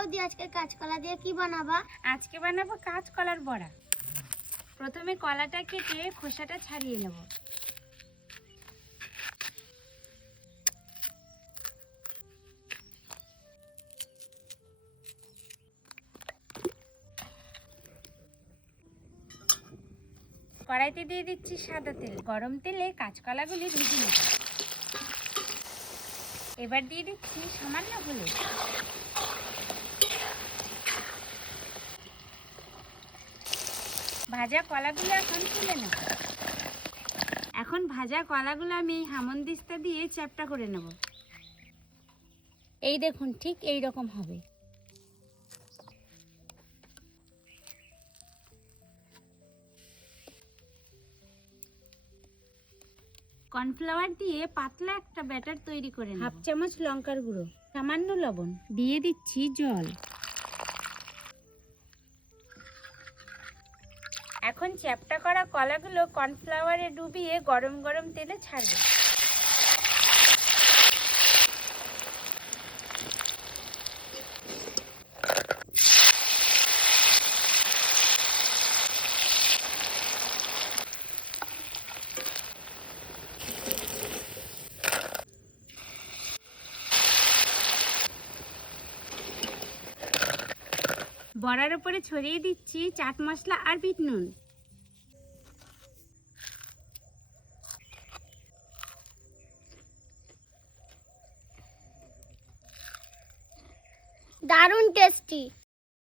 বৌদি আজকে কাঁচকলা দিয়ে কি বানাবা? আজকে বানাবো কাঁচকলার বড়া। প্রথমে কলাটা কেটে খোসাটা ছাড়িয়ে নেব। কড়াইতে দিয়ে দিচ্ছি সাদা তেল। গরম তেলে কাঁচকলাগুলি ভেজে নেব। এবার দিয়ে দিচ্ছি সামান্য হলুদ। ভাজা কলাগুলো এখন তুলে নেব। এখন ভাজা কলাগুলো আমি হামনদিস্তা দিয়ে চ্যাপ্টা করে নেব। এই দেখুন, ঠিক এই রকম হবে। কর্নফ্লাওয়ার দিয়ে পাতলা একটা ব্যাটার তৈরি করে নেব। হাফ চামচ লঙ্কার গুঁড়ো, সামান্য লবণ, দিয়ে দিচ্ছি জল। এখন চ্যাপ্টা করা কলাগুলো কর্নফ্লাওয়ারে ডুবিয়ে গরম গরম তেলে ছাড়বে। বড়ার উপরে ছড়িয়ে দিচ্ছি চাট মশলা আর বিট নুন। দারুণ টেস্টি।